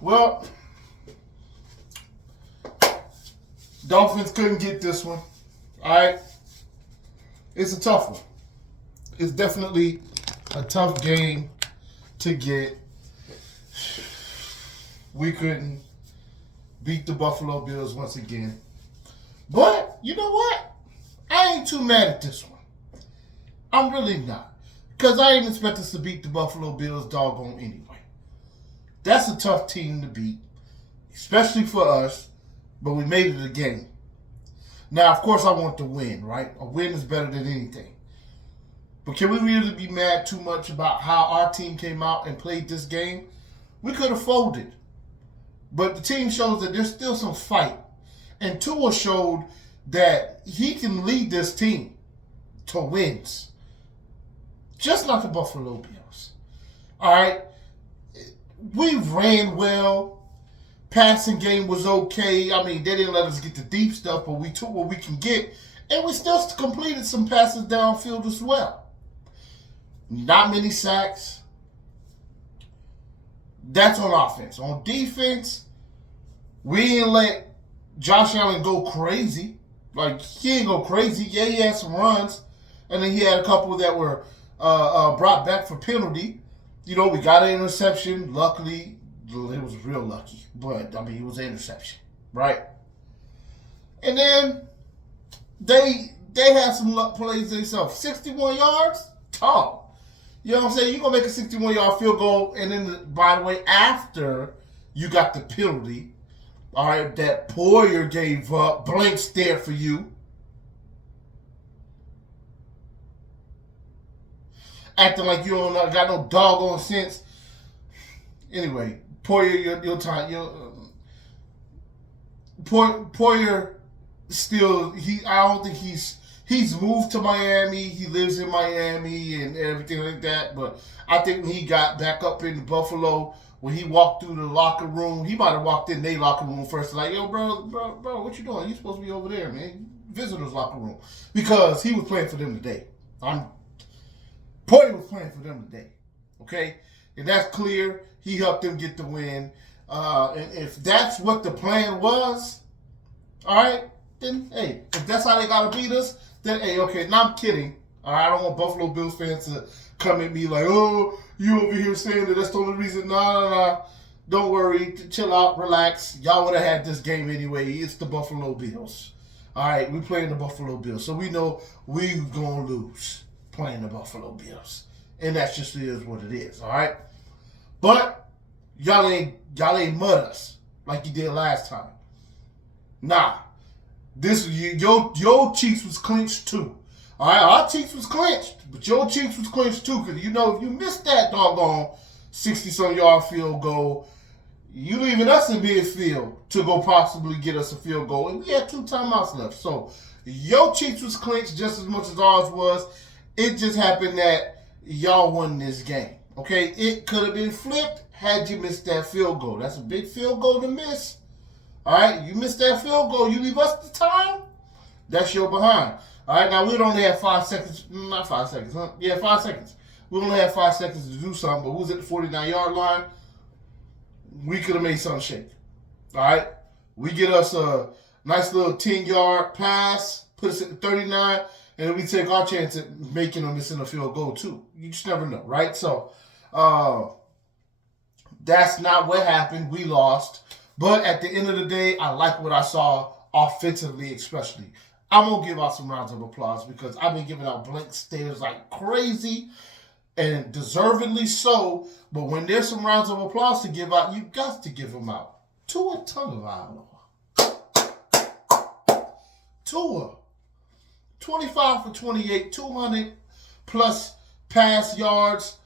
Well, Dolphins couldn't get this one. All right. It's a tough one. It's definitely a tough game to get. We couldn't beat the Buffalo Bills once again. But, you know what? I ain't too mad at this one. I'm really not. Because I didn't expect us to beat the Buffalo Bills doggone anyway. That's a tough team to beat, especially for us, but we made it a game. Now, of course, I want to win, right? A win is better than anything. But can we really be mad too much about how our team came out and played this game? We could have folded. But the team shows that there's still some fight. And Tua showed that he can lead this team to wins. Just like the Buffalo Bills. All right? We ran well. Passing game was okay. I mean, they didn't let us get the deep stuff, but we took what we can get. And we still completed some passes downfield as well. Not many sacks. That's on offense. On defense, we didn't let Josh Allen go crazy. Like, he didn't go crazy. Yeah, he had some runs. And then he had a couple that were brought back for penalty. You know, we got an interception. Luckily, it was real lucky. But, I mean, it was an interception. Right? And then they had some luck plays themselves. 61 yards? Tall. You know what I'm saying? You're going to make a 61-yard field goal, and then, by the way, after you got the penalty, all right, that Poyer gave up, blank stare for you. Acting like you don't got no doggone sense. Anyway, Poyer, your time. Poyer still, I don't think he's moved to Miami. He lives in Miami and everything like that. But I think when he got back up in Buffalo, when he walked through the locker room, he might have walked in their locker room first. Like, yo, bro, what you doing? You supposed to be over there, man. Visitors locker room. Because he was playing for them today. Poyer was playing for them today. Okay? And that's clear. He helped them get the win. And if that's what the plan was, all right, then, hey, if that's how they got to beat us, then, hey, okay, now I'm kidding. All right, I don't want Buffalo Bills fans to come at me like, oh, you over here saying that that's the only reason. Nah. Don't worry. Chill out. Relax. Y'all would have had this game anyway. It's the Buffalo Bills. All right, we playing the Buffalo Bills. So we know we going to lose playing the Buffalo Bills. And that just is what it is, all right? But y'all ain't mud us like you did last time. Nah. Your cheeks was clenched too. All right, our cheeks was clenched, but your cheeks was clenched too. Because you know, if you missed that doggone 60-some yard field goal, you leaving us in midfield to go possibly get us a field goal, and we had 2 timeouts left. So your cheeks was clenched just as much as ours was. It just happened that y'all won this game. Okay, it could have been flipped had you missed that field goal. That's a big field goal to miss. All right, you missed that field goal. You leave us the time, that's your behind. All right, now we'd only have 5 seconds. Not 5 seconds, huh? Yeah, 5 seconds. We only had 5 seconds to do something, but we was at the 49-yard line. We could have made something shake. All right, we get us a nice little 10-yard pass, put us at the 39, and then we take our chance at making or missing a field goal too. You just never know, right? So that's not what happened. We lost. But at the end of the day, I like what I saw offensively, especially. I'm going to give out some rounds of applause because I've been giving out blank stares like crazy and deservedly so. But when there's some rounds of applause to give out, you got to give them out. Tua Tagovailoa. Tua. 25 for 28, 200 plus pass yards.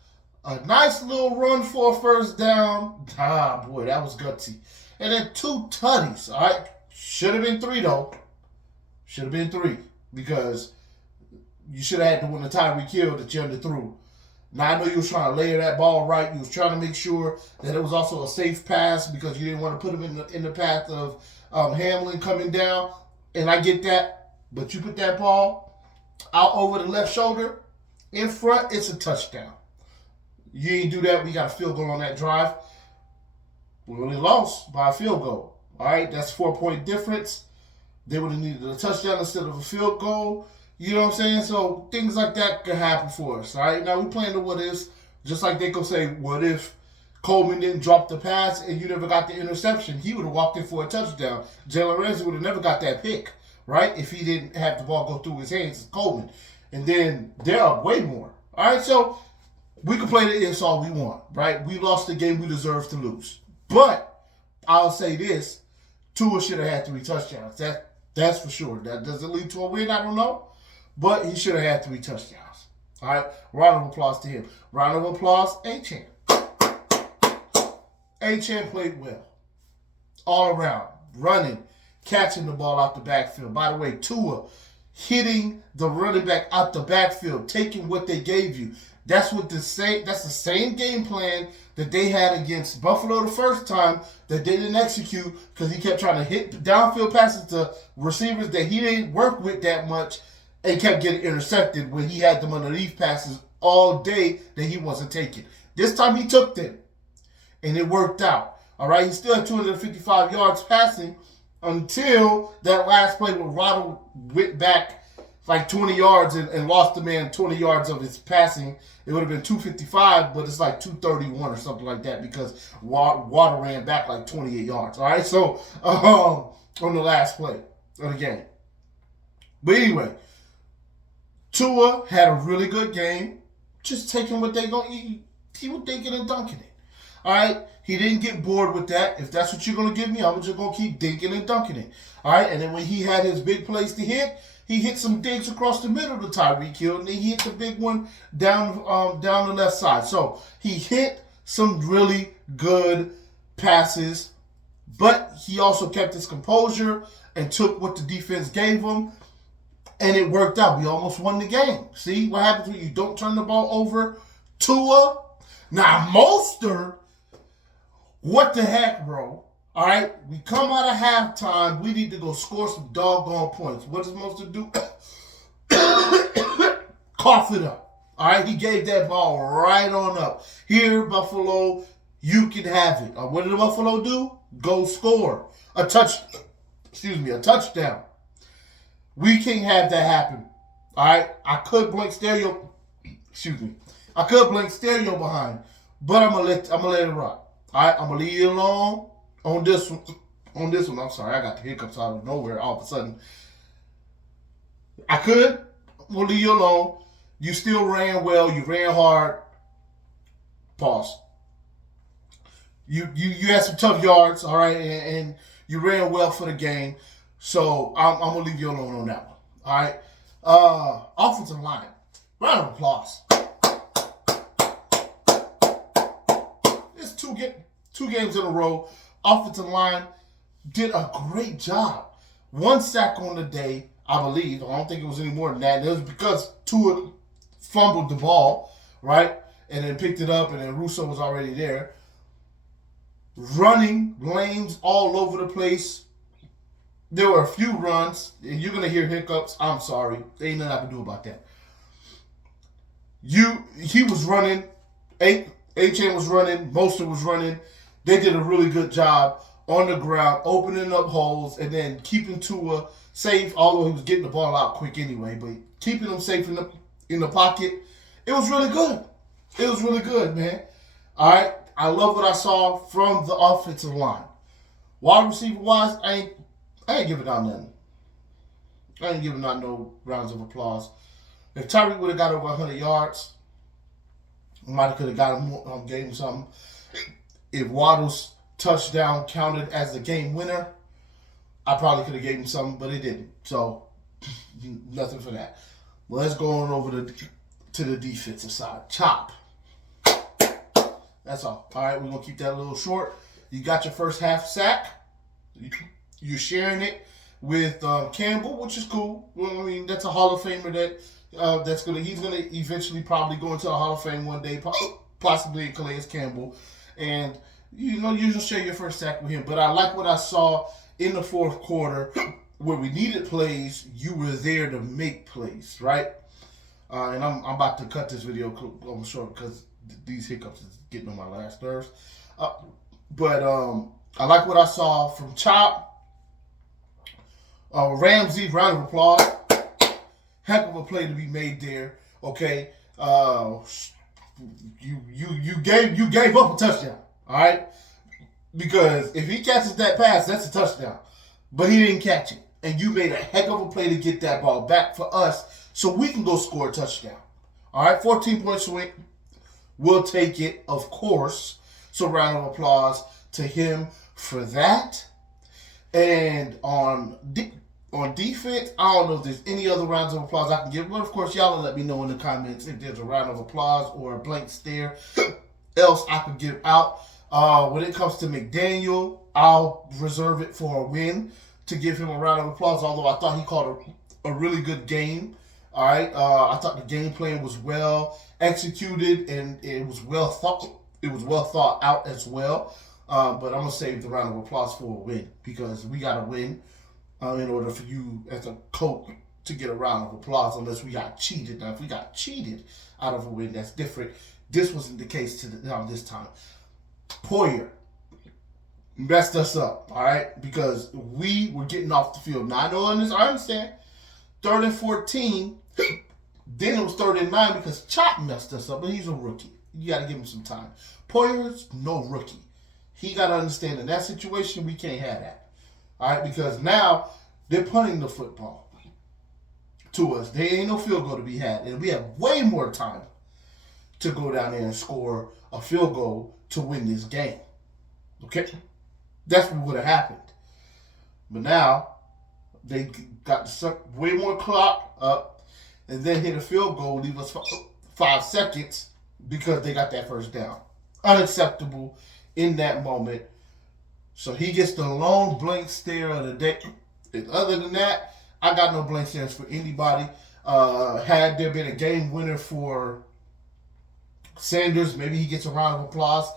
A nice little run for a first down. Ah, boy, that was gutsy. And then 2 tutties, all right? Should have been 3, though. Should have been 3 because you should have had the one the Tyreek Hill that you underthrew. Now, I know you was trying to layer that ball right. You was trying to make sure that it was also a safe pass because you didn't want to put him in the path of Hamlin coming down. And I get that. But you put that ball out over the left shoulder, in front, it's a touchdown. You ain't do that. We got a field goal on that drive. We only lost by a field goal. All right, that's 4-point difference. They would have needed a touchdown instead of a field goal. You know what I'm saying? So things like that could happen for us. All right, now we playing the what ifs, just like they could say, what if Coleman didn't drop the pass and you never got the interception? He would have walked in for a touchdown. Jalen Ramsey would have never got that pick, right? If he didn't have the ball go through his hands, Coleman. And then they're up way more. All right, so we can play the ifs all we want, right? We lost the game we deserve to lose. But I'll say this, Tua should have had 3 touchdowns. That's for sure. That doesn't lead to a win, I don't know. But he should have had 3 touchdowns. All right? Round of applause to him. Round of applause, A-Chan. A-Chan played well. All around. Running, catching the ball out the backfield. By the way, Tua hitting the running back out the backfield, taking what they gave you. That's the same game plan that they had against Buffalo the first time that they didn't execute because he kept trying to hit downfield passes to receivers that he didn't work with that much and kept getting intercepted when he had them underneath passes all day that he wasn't taking. This time he took them, and it worked out. All right, he still had 255 yards passing until that last play where Waddle went back like 20 yards and lost the man 20 yards of his passing. It would have been 255, but it's like 231 or something like that because Waddle ran back like 28 yards. All right, so on the last play of the game. But anyway, Tua had a really good game, just taking what they going to eat. He was dinking and dunking it. All right, he didn't get bored with that. If that's what you're going to give me, I'm just going to keep dinking and dunking it. All right, and then when he had his big plays to hit, he hit some digs across the middle to Tyreek Hill, and then he hit the big one down the left side. So he hit some really good passes, but he also kept his composure and took what the defense gave him, and it worked out. We almost won the game. See what happens when you don't turn the ball over? Tua. Now, Mostert, what the heck, bro? All right, we come out of halftime. We need to go score some doggone points. What does Mostert do? Cough it up. All right, he gave that ball right on up. Here, Buffalo, you can have it. What did Buffalo do? Go score a touchdown. We can't have that happen. All right, I could blink stereo. I could blink stereo behind, but I'm gonna let it rock. All right, I'm gonna leave you alone. On this one, I'm sorry, I got the hiccups out of nowhere all of a sudden. We'll leave you alone. You still ran well, you ran hard. Pause. You had some tough yards, all right, and you ran well for the game. So I'm gonna leave you alone on that one. All right. Offensive line. Round of applause. It's two games in a row. Offensive line did a great job. 1 sack on the day, I believe. I don't think it was any more than that. It was because Tua fumbled the ball, right? And then picked it up, and then Russo was already there. Running lanes all over the place. There were a few runs, and you're going to hear hiccups. I'm sorry. There ain't nothing I can do about that. He was running. A-Chain was running. Mostert was running. They did a really good job on the ground, opening up holes, and then keeping Tua safe, although he was getting the ball out quick anyway, but keeping him safe in the pocket. It was really good. It was really good, man. All right? I love what I saw from the offensive line. Wide receiver-wise, I ain't giving out nothing. I ain't giving out no rounds of applause. If Tyreek would have got over 100 yards, might could have got him, gave him something. If Waddle's touchdown counted as the game winner, I probably could have gave him something, but it didn't. So, nothing for that. Well, let's go on over to the defensive side. Chop. That's all. All right, we're going to keep that a little short. You got your first half sack. You're sharing it with Campbell, which is cool. Well, I mean, that's a Hall of Famer he's gonna eventually probably go into a Hall of Fame one day, possibly Calais Campbell. And you just share your first sack with him. But I like what I saw in the fourth quarter where we needed plays. You were there to make plays, right? And I'm about to cut this video short because these hiccups is getting on my last nerves. But I like what I saw from Chop. Ramsey, round of applause. Heck of a play to be made there. Okay. You gave up a touchdown. All right. Because if he catches that pass, that's a touchdown. But he didn't catch it. And you made a heck of a play to get that ball back for us so we can go score a touchdown. All right, 14-point swing. We'll take it, of course. So round of applause to him for that. And on defense, I don't know if there's any other rounds of applause I can give. But, of course, y'all will let me know in the comments if there's a round of applause or a blank stare else I could give out. When it comes to McDaniel, I'll reserve it for a win to give him a round of applause, although I thought he called a really good game. All right. I thought the game plan was well executed and it was well thought. It was well thought out as well. But I'm gonna save the round of applause for a win because we got to win in order for you as a coach to get a round of applause. Unless we got cheated. Now, if we got cheated out of a win, that's different. This wasn't the case this time. Poyer messed us up, all right, because we were getting off the field. Now, I understand. 3rd and 14, then it was 3rd and 9 because Chop messed us up, but he's a rookie. You got to give him some time. Poyer's no rookie. He got to understand in that situation, we can't have that, all right, because now they're punting the football to us. There ain't no field goal to be had, and we have way more time to go down there and score a field goal to win this game. Okay? That's what would have happened. But now, they got to suck way more clock up and then hit a field goal, leave us 5 seconds because they got that first down. Unacceptable in that moment. So he gets the lone blank stare of the day. And other than that, I got no blank stares for anybody. Had there been a game winner for Sanders, maybe he gets a round of applause.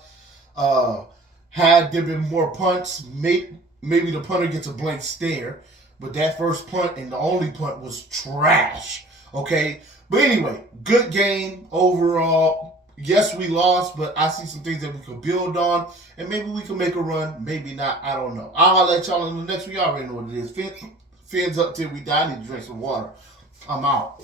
Had there been more punts, maybe the punter gets a blank stare. But that first punt and the only punt was trash. Okay? But anyway, good game overall. Yes, we lost, but I see some things that we could build on. And maybe we can make a run. Maybe not. I don't know. I'll let y'all in the next week. I already know what it is. Fins up till we die. I need to drink some water. I'm out.